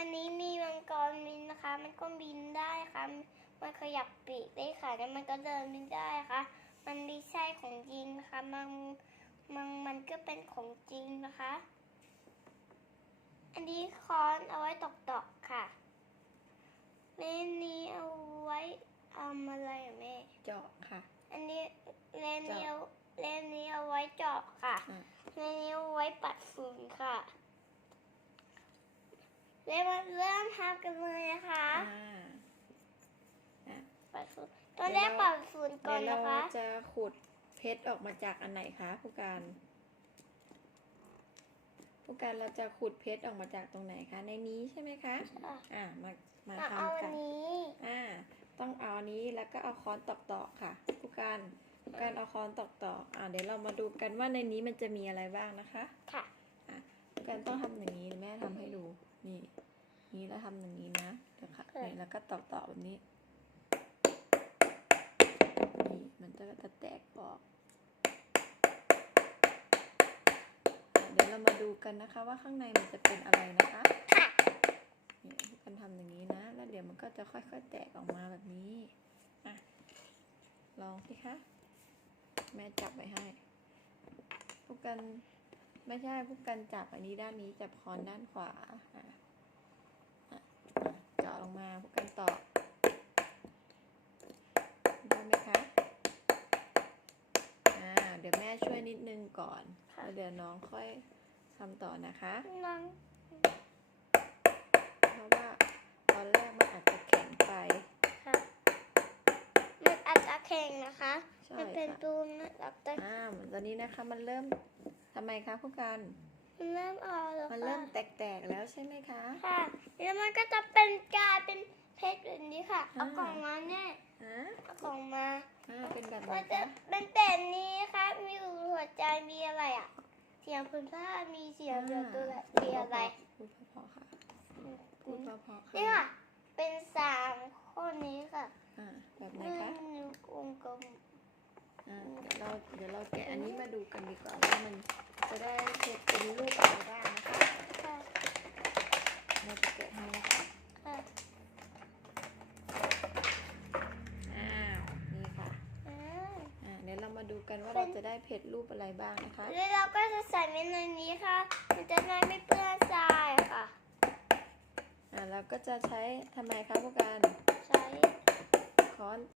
วันนี้มีมังกรบินนะคะ มันก็บินได้ค่ะ มันขยับปีกได้ค่ะ แล้วมันก็เดินบินได้ค่ะ มันไม่ใช่ของจริงนะคะมันมันมันก็เป็นของจริงนะคะ อันนี้ค้อนเอาไว้ตอกตอกๆค่ะเลนนี้เอาไว้ทำอะไรอะแม่ เจาะค่ะ อันนี้เลนนี้เจาะเอาเลนนี้เอาไว้เจาะค่ะอะเลนนี้เอาไว้ปัดฝุ่นค่ะ เริ่มมาเริ่มทำกันเลยนะคะอ่าปัดฝุ่นตอนแรกปัดฝุ่นก่เดี๋อยนวนะเราคะจะขุดเพชรออกมาจากอันไหนคะผู้การ ผู้การเราจะขุดเพชรออกมาจากตรงไหนคะ ในนี้ใช่ไหมคะ อ่ามามามาเอาทำอักันนนี้อ่า ต้องเอาอันนี้แล้วก็เอาค้อนตอกตอกๆค่ะ ผู้การผู้การเอาค้อนตอกตอกๆอ่าเดี๋ยวเรามาดูกันว่าในนี้มันจะมีอะไรบ้างนะคะ ค่ะผู้ การต้องทำอย่างนี้แม่ทำให้ดู นี่ นี่แล้วทำอย่างนี้นะเดี๋ยวค่ะค่ะนี่แล้วก็ตอกตอกแบบนี้ นี่มันจะจะแตกออกอะเดี๋ยวเรามาดูกันนะคะว่าข้างในมันจะเป็นอะไรนะคะค่ะนี่ผู้กันทำอย่างนี้นะ แล้วเดี๋ยวมันก็จะค่อยๆแตกออกมาแบบนี้อะลองสิคะ แม่จับไว้ให้ผู้กัน ไม่ใช่ผู้กันจับอันนี้ด้านนี้จับคอนด้านขวาอะอะอะเจาะลงมาผู้กันตอกได้ไหมคะอ่าเดี๋ยวแม่ช่วยนิดนึงก่อนค่ะแล้วเดี๋ยวน้องค่อยทำต่อนะคะ น้องเพราะว่าตอนแรกมันอาจจะแข็งไป ค่ะมันอาจจะแข็ง นะคะ ใช่มันเป็นค่ะตูนนะแล้วแต่อ่าเหมือนตอนนี้นะคะมันเริ่มทำไมคะผู้การมันเริ่มออกแล้วมันค่ะเริ่มแตกๆแล้วใช่ไหมคะ ค่ะ แล้วมันก็จะเป็นกลายเป็นเพชรแบบนี้ค่ะ เอาอ่า กล่องมาแน่ฮะเอากล่องมาอ่าเป็นแบบไหนมันจะคะเป็นแต่นี้ค่ะมีหัวใจมีอะไรอะ เสียงพื้นผ้ามีเสียงเรือตัวละมีอะไร พูดเพราะๆค่ะพูดเพราะๆนี่ค่ะค่ะ เป็นสามข้อนี้ค่ะ อ่าแบบไหน หนึ่ คะ งนิ้วกลมกลม อ่าเดี๋ยว เราเดี๋ยวเราแกะอันนี้มาดูกันดีกว่าว่ามันจะได้เป็นรูปอะไรบ้างนะคะค่ะเราจะแกะให้นะคะค่ะอ้าวนี่ค่ะอ่าอ่าเดี๋ยวเรามาดูกันว่าเป็นเราจะได้เพชรรูปอะไรบ้างนะคะ แล้วเราก็จะใส่ไว้ในนี้ค่ะ มันจะได้ไม่เปื้อนทรายค่ะ อ่าเราก็จะใช้ทำไมคะผู้การ ใช้ค้อน